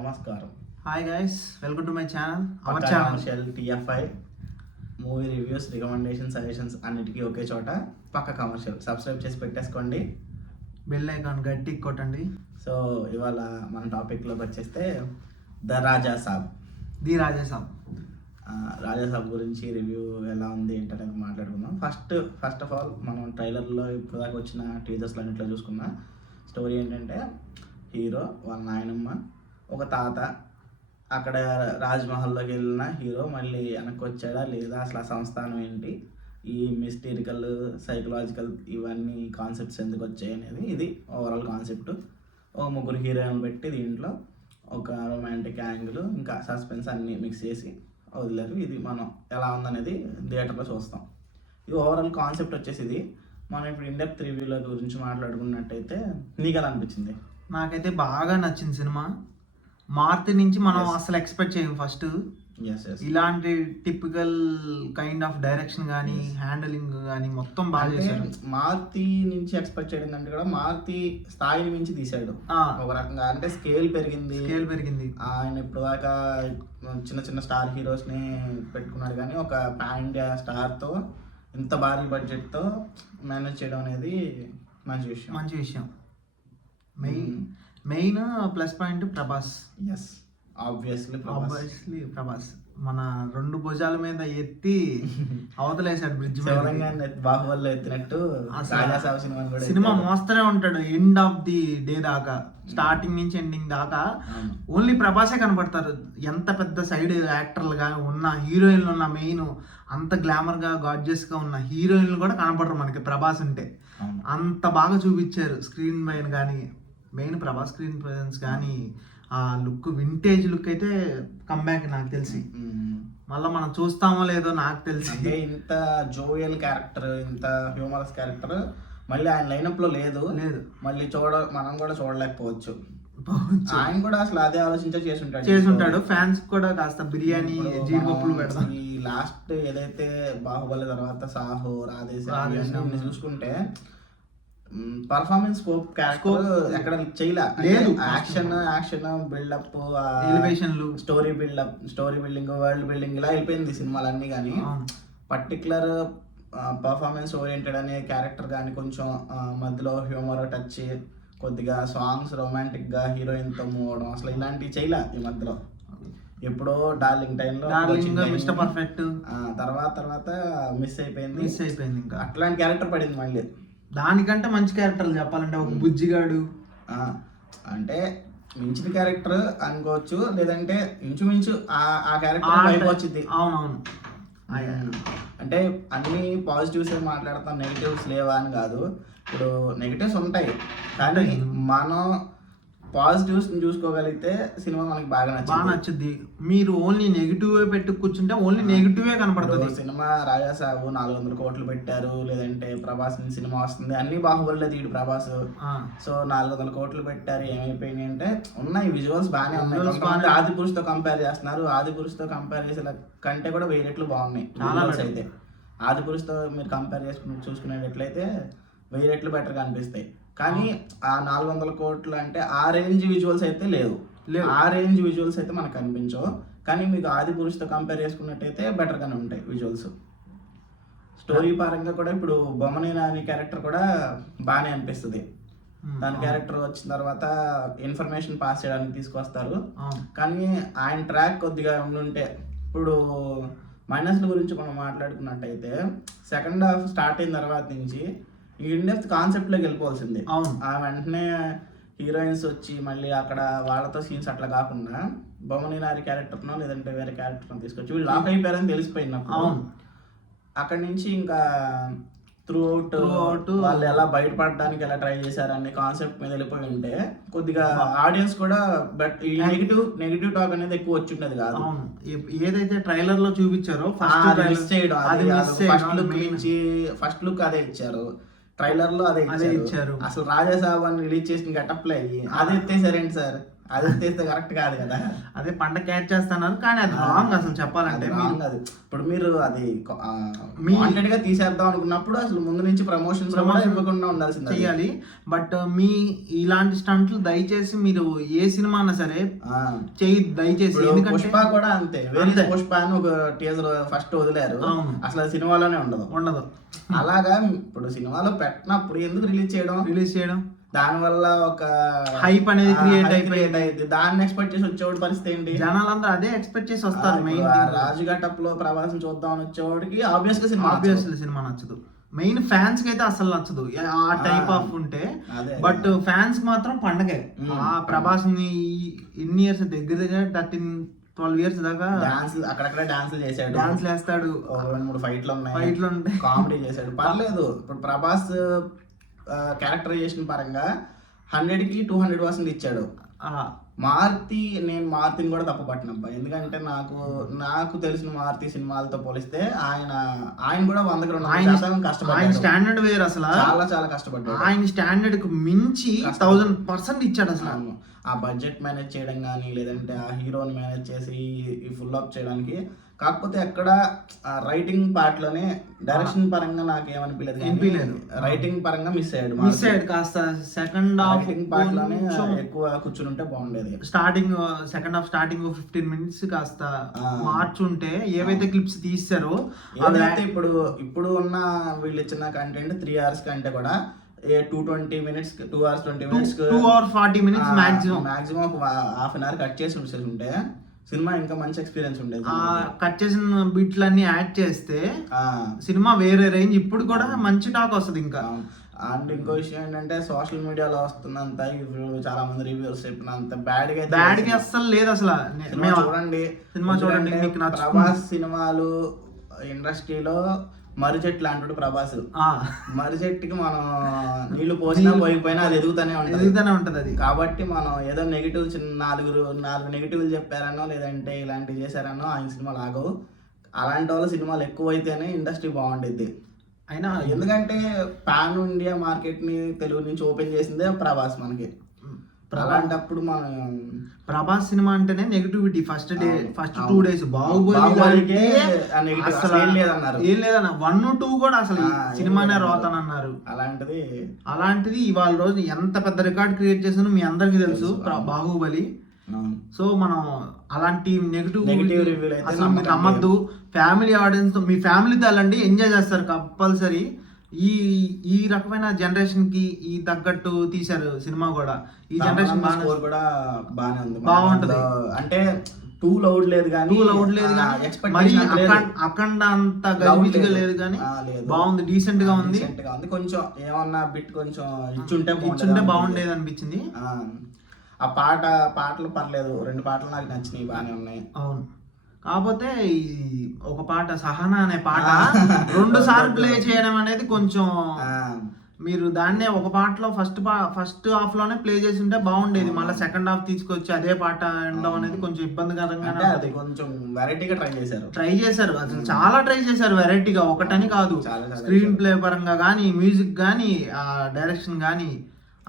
నమస్కారం. Hi guys, welcome to my channel. Our పక్కా channel commercial TFI movie reviews, recommendation, suggestions అన్నిటికీ ఒకే చోట. పక్క కమర్షియల్ సబ్స్క్రైబ్ చేసి పెట్టేసుకోండి. బెల్ ఐకాన్ గట్టి కొట్టండి. సో ఇవాళ మన టాపిక్లోకి వచ్చేస్తే ద రాజా సాబ్. ది రాజా సాబ్. రాజా సాబ్ గురించి రివ్యూ ఎలా ఉంది ఏంటనేది మాట్లాడుకుందాం. ఫస్ట్ ఆఫ్ ఆల్ మనం ట్రైలర్లో ఇప్పుడు దాకా వచ్చిన టీజర్స్లో అన్నింటిలో చూసుకున్న స్టోరీ ఏంటంటే, హీరో వాళ్ళ నాయనమ్మ, ఒక తాత, అక్కడ రాజ్మహల్లోకి వెళ్ళిన హీరో మళ్ళీ వెనక్కి వచ్చాడా లేదా, అసలు ఆ సంస్థానం ఏంటి, ఈ మిస్టీరికల్, సైకలాజికల్ ఇవన్నీ కాన్సెప్ట్స్ ఎందుకు వచ్చాయి అనేది ఇది ఓవరాల్ కాన్సెప్ట్. ఒక ముగ్గురు హీరోయిన్ పెట్టి దీంట్లో ఒక రొమాంటిక్ యాంగిల్ ఇంకా సస్పెన్స్ అన్నీ మిక్స్ చేసి వదిలేరు. ఇది మనం ఎలా ఉందనేది థియేటర్లో చూస్తాం. ఇది ఓవరాల్ కాన్సెప్ట్ వచ్చేసి ఇది. మనం ఇప్పుడు ఇండెప్త్ రివ్యూల గురించి మాట్లాడుకున్నట్టయితే నీకు ఎలా అనిపించింది? నాకైతే బాగా నచ్చింది సినిమా. మార్తి నుంచి మనం అసలు ఎక్స్పెక్ట్ చేయం. ఫస్ట్ ఇలాంటి టిపికల్ కైండ్ ఆఫ్ డైరెక్షన్ కానీ హ్యాండలింగ్ కానీ మొత్తం బాగా చేశాడు. మార్తి నుంచి ఎక్స్పెక్ట్ చేయడం కంటే కూడా మార్తి స్థాయిని మించి తీశాడు ఒక రకంగా. అంటే స్కేల్ పెరిగింది. ఆయన ఇప్పుడు దాకా చిన్న చిన్న స్టార్ హీరోస్ ని పెట్టుకున్నాడు, కానీ ఒక పాన్ ఇండియా స్టార్ తో ఇంత భారీ బడ్జెట్ తో మేనేజ్ చేయడం అనేది మంచి విషయం. Main plus point Prabhas. Obviously Prabhas మన రెండు భుజాల మీద ఎత్తి అవతలేసాడు బ్రిడ్జ్ మీద. బాహుబలిలో ఎత్తినట్టు సినిమా మోస్తూనే ఉంటాడు ఎండ్ ఆఫ్ ది డే దాకా. స్టార్టింగ్ నుంచి ఎండింగ్ దాకా ఓన్లీ ప్రభాసే కనపడతారు. ఎంత పెద్ద సైడ్ యాక్టర్లుగా ఉన్న హీరోయిన్లు ఉన్న, మెయిన్ అంత గ్లామర్ గా గార్జియస్ గా ఉన్న హీరోయిన్లు కూడా కనపడరు మనకి ప్రభాస్ ఉంటే. అంత బాగా చూపించారు స్క్రీన్ పైన కానీ. మెయిన్ ప్రభాస్ స్క్రీన్ ప్రెజెన్స్ కానీ, ఆ లుక్, వింటేజ్ లుక్ అయితే కంబ్యాక్ నాకు తెలిసి. మళ్ళీ మనం చూస్తామో లేదో నాకు తెలిసి. అంటే ఇంత జోవియల్ క్యారెక్టర్, ఇంత హ్యూమరస్ క్యారెక్టర్ మళ్ళీ ఆయన లైనప్ లో లేదు. మళ్ళీ మనం కూడా చూడలేకపోవచ్చు. ఆయన కూడా అసలు అదే చేసుంటాడు. ఫ్యాన్స్ కూడా కాస్త బిర్యానీ, జీడిపప్పులు పెడతాం. ఈ లాస్ట్ ఏదైతే బాహుబలి తర్వాత సాహో, రాధేశ్యామ్ చూసుకుంటే పర్ఫార్మెన్స్ స్కోప్ క్యారెక్టర్ ఎక్కడ చేయలేదు. యాక్షన్ బిల్డప్, ఎలివేషన్లు, స్టోరీ బిల్డింగ్, వరల్డ్ బిల్డింగ్ ఇలా వెళ్ళిపోయింది సినిమాలన్నీ. కానీ పర్టికులర్ పర్ఫార్మెన్స్ ఓరియంటెడ్ అనే క్యారెక్టర్ కానీ, కొంచెం మధ్యలో హ్యూమర్ టచ్, కొద్దిగా సాంగ్స్ రొమాంటిక్ గా హీరోయిన్ తో మూవ్ అవడం, అసలు ఇలాంటివి చేయలే ఈ మధ్యలో. ఎప్పుడో డార్లింగ్ టైంలో మిస్టర్ పర్ఫెక్ట్ తర్వాత మిస్ అయిపోయింది. ఇంకా అట్లాంటి క్యారెక్టర్ పడింది మళ్ళీ. దానికంటే మంచి క్యారెక్టర్లు చెప్పాలంటే ఒక బుజ్జిగాడు, అంటే మించిన క్యారెక్టర్ అనుకోవచ్చు, లేదంటే ఇంచుమించు ఆ క్యారెక్టర్ అయిపోవచ్చుది. అవునవును. అంటే అన్ని పాజిటివ్స్ మాట్లాడతాం, నెగిటివ్స్ లేవా అని కాదు. ఇప్పుడు నెగిటివ్స్ ఉంటాయి, కానీ మనం పాజిటివ్స్ చూసుకోగలిగితే సినిమా మనకి బాగా నచ్చుద్ది. మీరు ఓన్లీ నెగిటివ్ పెట్టి కూర్చుంటే ఓన్లీ నెగిటివే కనపడుతుంది. సినిమా రాజా సాబు 400 కోట్లు పెట్టారు, లేదంటే ప్రభాస్ సినిమా వస్తుంది, అన్ని బాహుబలిలో తీడు ప్రభాస్. సో 400 కోట్లు పెట్టారు, ఏమైపోయినాయి అంటే ఉన్నాయి విజువల్స్ బాగానే ఉన్నాయి. ఆది పురుషుతో కంపేర్ చేస్తున్నారు. ఆది పురుషుతో కంపేర్ చేసే కంటే కూడా 1000 రెట్లు బాగున్నాయి విజువల్స్ అయితే. ఆది పురుషుతో మీరు కంపేర్ చూసుకునేటట్లయితే 1000 రెట్లు బెటర్గా అనిపిస్తాయి. కానీ ఆ 400 కోట్లు అంటే ఆ రేంజ్ విజువల్స్ అయితే లేవు. ఆ రేంజ్ విజువల్స్ అయితే మనకు కనిపించవు. కానీ మీకు ఆది పురుషుతో కంపేర్ చేసుకున్నట్టయితే బెటర్గానే ఉంటాయి విజువల్స్. స్టోరీ పరంగా కూడా ఇప్పుడు బొమ్మనేనా అనే క్యారెక్టర్ కూడా బాగానే అనిపిస్తుంది. దాని క్యారెక్టర్ వచ్చిన తర్వాత ఇన్ఫర్మేషన్ పాస్ చేయడానికి తీసుకొస్తారు, కానీ ఆయన ట్రాక్ కొద్దిగా ఉండుంటే. ఇప్పుడు మైనస్ల గురించి మనం మాట్లాడుకున్నట్టయితే, సెకండ్ హాఫ్ స్టార్ట్ అయిన తర్వాత నుంచి ఇండెప్త్ కాన్సెప్ట్ లోకి వెళ్ళిపోవాల్సిందే. ఆ వెంటనే హీరోయిన్స్ వచ్చి మళ్ళీ అక్కడ వాళ్ళతో సీన్స్ అట్లా కాకుండా బొమ్మనేనారి క్యారెక్టర్నో లేదంటే వేరే క్యారెక్టర్నో తీసుకొచ్చి వీళ్ళు లాక్ అయిపోయారని తెలిసిపోయినప్పుడు అక్కడి నుంచి ఇంకా త్రూ అవుట్ వాళ్ళు ఎలా బయటపడడానికి ఎలా ట్రై చేశారనే కాన్సెప్ట్ మీద వెళ్ళిపోయి ఉంటే కొద్దిగా ఆడియన్స్ కూడా ఈ నెగిటివ్ టాక్ అనేది ఎక్కువ వచ్చి ఉండేది కాదు. ఏదైతే ట్రైలర్ లో చూపించారో ఫస్ట్ లుక్ అదే ఇచ్చారు, ట్రైలర్ లో అదే ఇచ్చారు. అసలు రాజా సాబ్ అని రిలీజ్ చేసిన గెటప్ లో అదే ఎత్తేసారేంటి సార్? అది తీస్తే కరెక్ట్ కాదు కదా. అదే పంట క్యాచ్ చేస్తున్నారు కానీ అది రాంగ్ అసలు చెప్పాలంటే. రాంగ్ అది. ఇప్పుడు మీరు అది వాంటెడ్ గా తీసేద్దాం అనుకున్నప్పుడు అసలు ముందు నుంచి ప్రమోషన్స్ ఇవ్వకుండా ఉండాల్సింది చెయ్యాలి. బట్ మీ ఇలాంటి స్టంట్లు దయచేసి మీరు ఏ సినిమా అన్నా సరే చెయ్యి దయచేసి. ఎందుకంటే పుష్ప కూడా అంతే. పుష్ప అని ఒక టీజర్ ఫస్ట్ వదిలేరు, అసలు సినిమాలోనే ఉండదు. అలాగా ఇప్పుడు సినిమాలో పెట్టినప్పుడు ఎందుకు రిలీజ్ చేయడం, దానివల్ల ఒక హైప్ అనేది క్రియేట్ అయిపోయింది. దాన్ని ఎక్స్పెక్ట్ చేసి వచ్చేవాడు పరిస్థితి ఏంటి, జనాలందరూ అదే ఎక్స్పెక్ట్ చేసి వస్తారు. మెయిన్ రాజు గెటప్ లో ప్రభాసం చూద్దాం వచ్చేవాడికి ఆబ్వియస్లీ సినిమా నచ్చదు. మెయిన్ ఫ్యాన్స్ కి అయితే అసలు నచ్చదు ఆ టైప్ ఆఫ్ ఉంటే. బట్ ఫ్యాన్స్ మాత్రం పండగే. ఆ ప్రభాస్ ని ఇన్ని ఇయర్స్ దగ్గర 13-12 ఇయర్స్ దాకా అక్కడక్కడ డాన్సులు చేశాడు, డాన్సులు వేస్తాడు, 2-3 ఫైట్లు ఉన్నాయి, కామెడీ చేశాడు, పర్లేదు. ఇప్పుడు ప్రభాస్ క్యారెక్టరైజేషన్ పరంగా 100కి 200% ఇచ్చాడు. నేను మారుతిని కూడా తప్పు పట్టినబ్బా. ఎందుకంటే నాకు తెలిసిన మారుతి సినిమాలతో పోలిస్తే ఆయన కూడా 100% కష్టపడ్డాడు. ఆయన స్టాండర్డ్ వేరు, అసలు చాలా కష్టపడ్డాడు. ఆయన స్టాండర్డ్ కు మించి 1000% ఇచ్చాడు అసలు. ఆ బడ్జెట్ మేనేజ్ చేయడం కానీ, లేదంటే ఆ హీరోని మేనేజ్ చేసి ఫుల్ అప్ చేయడానికి. కాకపోతే అక్కడ రైటింగ్ పార్ట్ లోనే డైరెక్షన్ పరంగా నాకు ఏమనిపించలేదు, రైటింగ్ పరంగా మిస్ అయ్యాడు కాస్త. సెకండ్ హాఫ్ పార్ట్ లోనే ఎక్కువ కూర్చుని ఉంటే బాగుండేది. సెకండ్ హాఫ్ స్టార్టింగ్ 15 minutes కాస్త మార్చుంటే ఏవైతే క్లిప్స్ తీసారో అదైతే ఇప్పుడు ఉన్న వీళ్ళు ఇచ్చిన కంటెంట్ 3 hours కంటే కూడా 220 minutes 2 hours 20 minutes 2 hours 40 minutes maximum ఒక హాఫ్ అన్ అవర్ కట్ చేసి ఉంటే సినిమా ఇంకా మంచి ఎక్స్పీరియన్స్ ఉండేది. కట్ చేసిన బిట్లన్నీ యాడ్ చేస్తే సినిమా వేరే రేంజ్. ఇప్పుడు కూడా మంచి టాక్ వస్తుంది ఇంకా. అండ్ ఇంకో విషయం ఏంటంటే సోషల్ మీడియాలో వస్తున్నంత ఇప్పుడు చాలా మంది రివ్యూస్ చెప్పినంత బ్యాడ్ గా అస్సలు లేదు అసలు. సినిమా చూడండి ప్రభాస్ సినిమాలు ఇండస్ట్రీలో మర్రిచెట్టు లాంటి ప్రభాస్. మర్రిచెట్టుకి మనం నీళ్లు పోసినా పోయిపోయినా అది ఎదుగుతూనే ఉంటది అది. కాబట్టి మనం ఏదో నెగిటివ్ నాలుగు నెగిటివ్లు చెప్పారనో లేదంటే ఇలాంటివి చేశారనో ఆయన సినిమాలు ఆగవు. అలాంటి వాళ్ళ సినిమాలు ఎక్కువైతేనే ఇండస్ట్రీ బాగుండిద్ది. అయినా ఎందుకంటే పాన్ ఇండియా మార్కెట్ ని తెలుగు నుంచి ఓపెన్ చేసిందే ప్రభాస్ మనకి. అలాంటప్పుడు మనం ప్రభాస్ సినిమా అంటేనే నెగిటివిటీ. ఫస్ట్ 2 days బాహుబలి అసలు ఏం లేదన్న 1-2 కూడా అసలు సినిమానే రోతనన్నారు. అలాంటిది ఇవాళ రోజు ఎంత పెద్ద రికార్డ్ క్రియేట్ చేసిందో మీ అందరికి తెలుసు బాహుబలి. సో మనం అలాంటి నెగిటివ్ అసలు మీరు నమ్మద్దు. ఫ్యామిలీ ఆడియన్స్ తో, మీ ఫ్యామిలీతో వెళ్ళండి, ఎంజాయ్ చేస్తారు కంపల్సరీ. ఈ రకమైన జనరేషన్ కి ఈ తగ్గట్టు తీశారు సినిమా కూడా. ఈ జనరేషన్ కూడా బాగుంటది. అంటే టూ లౌడ్ లేదు కానీ అఖండ అంత గజిబిజిగా లేదు కానీ బాగుంది, డీసెంట్ గా ఉంది. కొంచెం ఏమన్నా బిట్ కొంచెం ఇచ్చుంటే బాగుండేది అనిపించింది. ఆ పాటలు పర్లేదు, 2 పాటలు నాకు నచ్చినాయి, బాగానే ఉన్నాయి. అవును. కాకపోతే ఒక పాట సహనా అనే పాట 2 సార్లు ప్లే చేయడం అనేది కొంచెం, మీరు దాన్నే ఒక పాటలో ఫస్ట్ హాఫ్ లోనే ప్లే చేసి ఉంటే బాగుండేది. మళ్ళీ సెకండ్ హాఫ్ తీసుకొచ్చి అదే పాట ఉండడం అనేది కొంచెం ఇబ్బందికరంగానే. కొంచెం వెరైటీగా ట్రై చేశారు అసలు చాలా ట్రై చేశారు వెరైటీగా, ఒకటని కాదు. స్క్రీన్ ప్లే పరంగా కానీ, మ్యూజిక్ కానీ, డైరెక్షన్ కానీ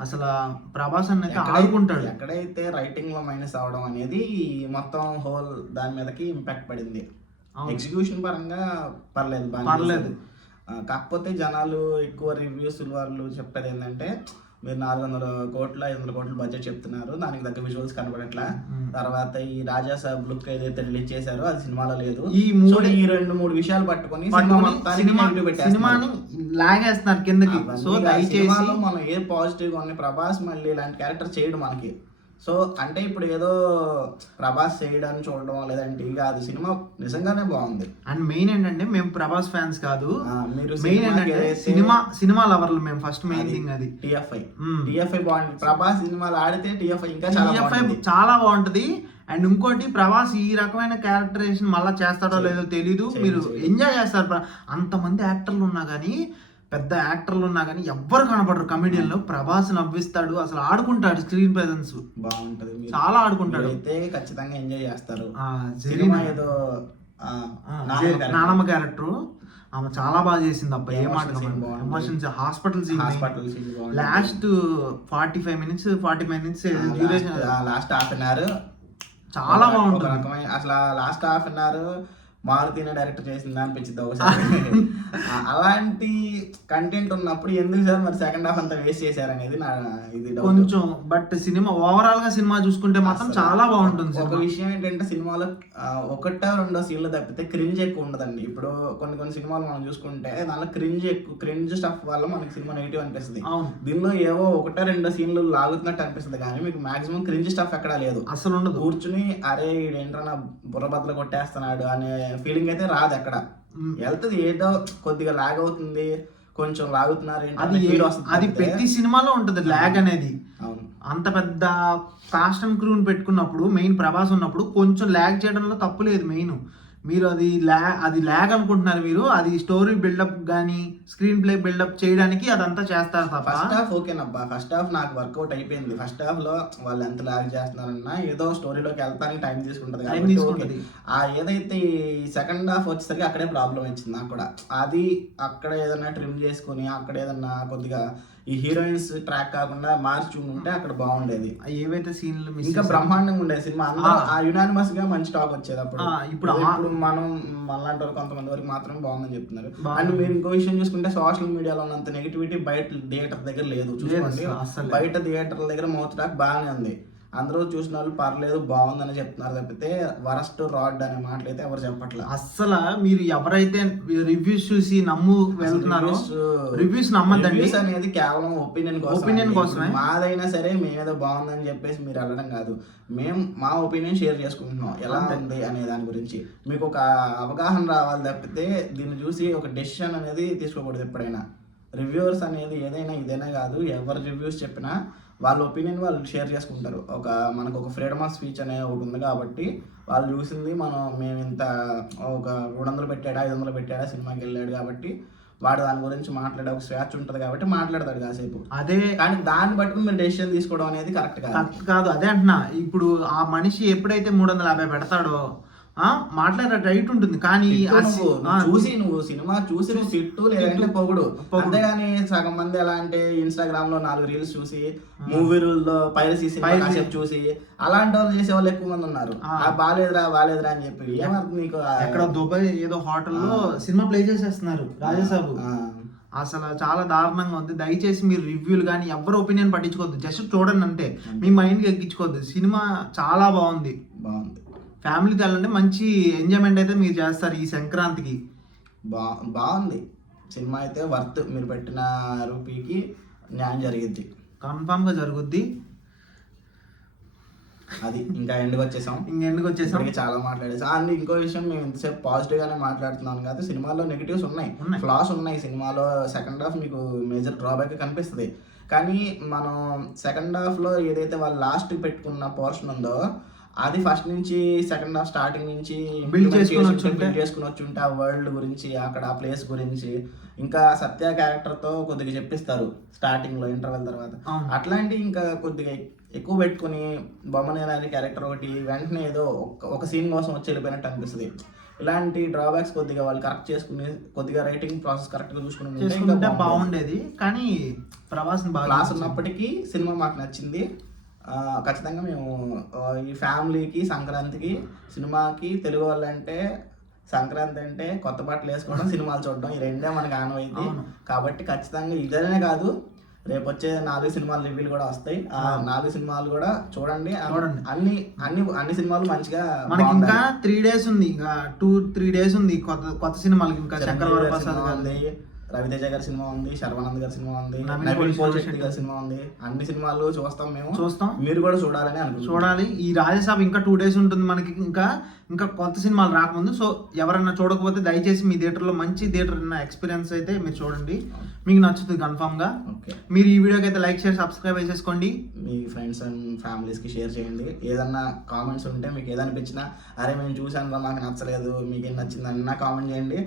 అసలు ప్రభాస్ అన్నైతే ఆడుకుంటాడు. ఎక్కడైతే రైటింగ్ లో మైనస్ అవడం అనేది మొత్తం హోల్ దాని మీదకి ఇంపాక్ట్ పడింది. ఎగ్జిక్యూషన్ పరంగా పర్లేదు. కాకపోతే జనాలు ఎక్కువ రివ్యూస్ వాళ్ళు చెప్పేది ఏంటంటే, మీరు 400 కోట్ల 500 కోట్ల బడ్జెట్ చెప్తున్నారు, దానికి తగ్గ విజువల్స్ కనబడట్లా. తర్వాత ఈ రాజా సాబ్ లుక్ ఏదైతే రిలీజ్ చేశారో అది సినిమాలో లేదు. ఈ 2-3 విషయాలు పట్టుకొని సినిమాని లాగేస్తున్నారు కిందకి. సో దయచేసి మనం ఏ పాజిటివ్ గా ఉన్నాయి, ప్రభాస్ మళ్ళీ ఇలాంటి క్యారెక్టర్ చేయడు మనకి. సో అంటే ఇప్పుడు ఏదో ప్రభాస్ చేయడాన్ని చూడడం లేదంటే కాదు, సినిమా నిజంగానే బాగుంది. అండ్ మెయిన్ ఏంటంటే మేము ప్రభాస్ ఫ్యాన్స్ కాదు, మీరు మెయిన్ ఏంటంటే సినిమా లవర్లు మేము. ఫస్ట్ మెయిన్ థింగ్ అది టీఎఫ్ఐ బాగుంది. ప్రభాస్ సినిమాలు ఆడితే టీఎఫ్ఐ ఇంకా చాలా బాగుంటుంది. అండ్ ఇంకోటి, ప్రభాస్ ఈ రకమైన క్యారెక్టరైజేషన్ మళ్ళీ చేస్తాడో లేదో తెలీదు. మీరు ఎంజాయ్ చేస్తారు. అంతమంది యాక్టర్లు ఉన్నా కానీ, పెద్ద యాక్టర్లు ఉన్నా కానీ ఎవ్వరు కనపడరు కమెడియన్లో. ప్రభాస్ నవ్విస్తాడు, అసలు ఆడుకుంటాడు. స్క్రీన్ ప్రెజెన్స్ బాగుంటది, చాలా ఆడుకుంటాడు. అయితే ఖచ్చితంగా ఎంజాయ్ చేస్తారు. నానమ్మ క్యారెక్టర్ ఆమె చాలా బాగా చేసింది అబ్బా, ఏ మాట Emotion scene బాగుంది. Emotions, hospital scene, hospital last 45 minutes duration, last half an hour చాలా బాగుంటుంది. రకమైన అసలు లాస్ట్ హాఫ్ అన్ అవర్ మారుతినే డైరెక్టర్ చేసింది అనిపించింది ఒకసారి. అలాంటి కంటెంట్ ఉన్నప్పుడు ఎందుకు సార్ మరి సెకండ్ హాఫ్ అంతా వేస్ట్ చేశారు అనేది నా ఇది doubt. కొంచెం బట్ సినిమా ఓవరాల్ గా సినిమా చూసుకుంటే మాత్రం అసలు చాలా బాగుంటుంది ఒక సినిమా. విషయం ఏంటంటే సినిమాలో ఒకటో రెండో సీన్లు తప్పితే క్రింజ్ ఎక్కువ ఉండదండి. ఇప్పుడు కొన్ని సినిమాలు మనం చూసుకుంటే దానిలో క్రింజ్ స్టఫ్ వల్ల మనకి సినిమా నెగిటివ్ అనిపిస్తుంది. అవును, దీనిలో ఏవో ఒకటో రెండో సీన్లు లాగుతున్నట్టు అనిపిస్తుంది కానీ మీకు మాక్సిమం క్రింజ్ స్టఫ్ ఎక్కడా లేదు. అసలు ఉండదు. కూర్చుని అరే ఏంట్రా నా బుర్రబద్దలు కొట్టేస్తున్నాడు అనే ఫీలింగ్ అయితే రాదు ఎక్కడ. వెళ్తుంది ఏదో కొద్దిగా లాగ్ అవుతుంది, కొంచెం లాగుతున్నారు అది ప్రతి సినిమాలో ఉంటది ల్యాగ్ అనేది. అవును, అంత పెద్ద కాస్ట్ అండ్ క్రూని పెట్టుకున్నప్పుడు, మెయిన్ ప్రభాస్ ఉన్నప్పుడు కొంచెం ల్యాగ్ చేయడంలో తప్పు లేదు. మెయిన్ మీరు అది ల్యాగ్ అనుకుంటున్నారు మీరు, అది స్టోరీ బిల్డప్ కానీ స్క్రీన్ ప్లే బిల్డప్ చేయడానికి అదంతా చేస్తారు తప్ప. ఫస్ట్ హాఫ్ ఓకేనబ్బా, ఫస్ట్ హాఫ్ నాకు వర్కౌట్ అయిపోయింది. ఫస్ట్ హాఫ్ లో వాళ్ళు ఎంత ల్యాగ్ చేస్తున్నారన్నా ఏదో స్టోరీలోకి వెళ్తానికి టైం తీసుకుంటది కాబట్టి ఏదైతే ఈ సెకండ్ హాఫ్ వచ్చేసరికి అక్కడే ప్రాబ్లం వచ్చింది నాకు కూడా. అది అక్కడ ఏదన్నా ట్రిమ్ చేసుకుని అక్కడ ఏదన్నా కొద్దిగా ఈ హీరోయిన్స్ ట్రాక్ కాకుండా మార్చి ఉంటే అక్కడ బాగుండేది. ఏవైతే సీన్లు ఇంకా బ్రహ్మాండంగా ఉండేది సినిమా. అందరూ ఆ యునానిమస్ గా మంచి టాక్ వచ్చేది అప్పుడు. ఇప్పుడు మనం మనలాంటి వాళ్ళు కొంతమంది వరకు మాత్రం బాగుందని చెప్తున్నారు. అండ్ మీరు ఇంకో విషయం చూసుకుంటే సోషల్ మీడియాలో ఉన్నంత నెగిటివిటీ బయట థియేటర్ దగ్గర లేదు. చూసుకోండి, బయట థియేటర్ల దగ్గర మౌత్ టాక్ బాగానే ఉంది. అందరూ చూసిన వాళ్ళు పర్లేదు బాగుందని చెప్తున్నారు తప్పితే వరస్ట్ రాడ్ అనే మాటలు అయితే ఎవరు చెప్పట్లేదు. అస్సలు మీరు ఎవరైతే రివ్యూస్ చూసి వెళ్తున్నారో రివ్యూస్ నమ్మద్దండి. అనేది కేవలం ఒపీనియన్ కోసమే. మాదైనా సరే మేమేదో బాగుందని చెప్పేసి మీరు వెళ్ళడం కాదు, మేము మా ఒపీనియన్ షేర్ చేసుకుంటున్నాం ఎలా ఉంది అనే దాని గురించి. మీకు ఒక అవగాహన రావాలి తప్పితే దీన్ని చూసి ఒక డెసిషన్ అనేది తీసుకోకూడదు ఎప్పుడైనా. రివ్యూవర్స్ అనేది ఇదైనా కాదు, ఎవరు రివ్యూస్ చెప్పినా వాళ్ళ ఒపీనియన్ వాళ్ళు షేర్ చేసుకుంటారు. మనకు ఒక ఫ్రీడమ్ ఆఫ్ స్పీచ్ అనేది ఒకటి ఉంది కాబట్టి వాళ్ళు చూసింది మేము ఇంత ఒక 300 పెట్టాడా 500 పెట్టాడా సినిమాకి వెళ్ళాడు కాబట్టి వాడు దాని గురించి మాట్లాడే ఒక స్వేచ్ఛ ఉంటుంది కాబట్టి మాట్లాడతాడు కాసేపు. అదే కానీ దాన్ని బట్టి మీరు డెసిషన్ తీసుకోవడం అనేది కరెక్ట్ కాదు. అదే అంటున్నా, ఇప్పుడు ఆ మనిషి ఎప్పుడైతే 350 పెడతాడో మాట్లాడే రైట్ ఉంటుంది. కానీ నువ్వు సినిమా చూసి నువ్వు తిట్టు లేదంటే పొగుడు, అంతేగాని సగం మంది ఎలా అంటే ఇన్స్టాగ్రామ్ లో 4 రీల్స్ చూసి మూవీలో పైరసీ సినిమా చూసి అలాంటి వాళ్ళు చేసే వాళ్ళు ఎక్కువ మంది ఉన్నారు. బాలేదురా అని చెప్పి ఏమర్థం నీకు. ఎక్కడ దుబాయ్ ఏదో హోటల్లో సినిమా ప్లే చేసేస్తున్నారు రాజాసాబు. అసలు చాలా దారుణంగా ఉంది. దయచేసి మీరు రివ్యూలు కానీ ఎవరు ఒపీనియన్ పట్టించుకోవద్దు, జస్ట్ చూడండి అంతే, మీ మైండ్కి ఎక్కించుకోవద్దు. సినిమా చాలా బాగుంది. ఫ్యామిలీతో వెళ్ళండి, మంచి ఎంజాయ్మెంట్ అయితే మీరు చేస్తారు ఈ సంక్రాంతికి. బాగుంది సినిమా అయితే, వర్త్. మీరు పెట్టిన రూపీకి న్యాయం జరిగిద్ది, కన్ఫామ్గా జరుగుద్ది. అది ఇంకా ఎండ్కి వచ్చేసాం. చాలా మాట్లాడేసాం. అండ్ ఇంకో విషయం, మేము ఇంతసేపు పాజిటివ్ గానే మాట్లాడుతున్నాను కదా, సినిమాలో నెగిటివ్స్ ఉన్నాయి, ఫ్లాస్ ఉన్నాయి. సినిమాలో సెకండ్ హాఫ్ మీకు మేజర్ డ్రాబ్యాక్ కనిపిస్తుంది. కానీ మనం సెకండ్ హాఫ్ లో ఏదైతే వాళ్ళు లాస్ట్ పెట్టుకున్న పోర్షన్ ఉందో అది ఫస్ట్ నుంచి సెకండ్ హాఫ్ స్టార్టింగ్ నుంచి బిల్డ్ చేసుకుని వచ్చుంటే ఆ వరల్డ్ గురించి, అక్కడ ఆ ప్లేస్ గురించి, ఇంకా సత్య క్యారెక్టర్ తో కొద్దిగా చెప్పిస్తారు స్టార్టింగ్ లో ఇంటర్వెల్ తర్వాత. అట్లాంటి ఇంకా కొద్దిగా ఎక్కువ పెట్టుకుని బొమ్మనేని క్యారెక్టర్ ఒకటి వెంటనే ఏదో ఒక సీన్ కోసం వచ్చి వెళ్ళిపోయినట్టు అనిపిస్తుంది. ఇలాంటి డ్రాబ్యాక్స్ కొద్దిగా వాళ్ళు కరెక్ట్ చేసుకుని కొద్దిగా రైటింగ్ ప్రాసెస్ కరెక్ట్ గా చూసుకుని బాగుండేది. కానీ ప్రభాస్ క్లాస్ ఉన్నప్పటికీ సినిమా మాకు నచ్చింది. ఖచ్చితంగా మేము ఈ ఫ్యామిలీకి సంక్రాంతికి సినిమాకి తెలుగు వాళ్ళంటే సంక్రాంతి అంటే కొత్త బట్టలు వేసుకోవడం, సినిమాలు చూడడం, ఈ రెండే మనకు ఆనవైంది కాబట్టి ఖచ్చితంగా ఇదనే కాదు, రేపు వచ్చే 4 సినిమాలు రివ్యూలు కూడా వస్తాయి. ఆ 4 సినిమాలు కూడా చూడండి. అన్ని సినిమాలు మంచిగా. మనకి ఇంకా 3 days ఉంది, ఇంకా 2-3 days ఉంది కొత్త సినిమాలకి. ఇంకా శంకర్ ప్రసాద్ ఉంది, రవితేజ గారి సినిమా ఉంది, శర్వానంద్ గారి సినిమా ఉంది, నవీన్ పోల్శెట్టి గారి సినిమా ఉంది. అన్ని సినిమాలు చూస్తాం, మీరు కూడా చూడాలి. ఈ రాజ్యసభ ఇంకా 2 days ఉంటుంది మనకి. ఇంకా కొత్త సినిమాలు రాకముందు. సో ఎవరైనా చూడకపోతే దయచేసి మీ థియేటర్లో మంచి థియేటర్ ఎక్స్పీరియన్స్ అయితే మీరు చూడండి, మీకు నచ్చుతుంది కన్ఫామ్ గా. మీరు ఈ వీడియోకి అయితే లైక్ షేర్ సబ్స్క్రైబ్ చేసేసుకోండి, మీ ఫ్రెండ్స్ అండ్ ఫ్యామిలీస్ కి షేర్ చేయండి. ఏదన్నా కామెంట్స్ ఉంటే మీకు ఏదనిపించినా, అరే మేము చూసాను మాకు నచ్చలేదు, మీకు ఏం నచ్చింది అన్న కామెంట్ చేయండి.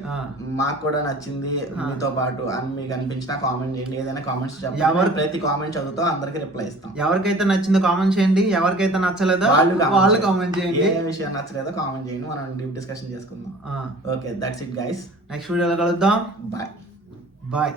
మాకు కూడా నచ్చింది, మీతో పాటు అని మీకు అనిపించినా కామెంట్ చేయండి, ఏదైనా కామెంట్స్ చెప్పండి, ప్రతి కామెంట్ చదువుతాం, అందరికి రిప్లై ఇస్తాం. ఎవరికైతే నచ్చిందో కామెంట్ చేయండి, ఎవరికైతే నచ్చలేదో వాళ్ళు కామెంట్ చేయండి. ఏ విషయం నచ్చలేదో కామెంట్ చేయండి, మనం డీప్ డిస్కషన్ చేసుకుందాం. Okay, that's it guys. Next వీడియోలో కలుద్దాం. బాయ్. బాయ్.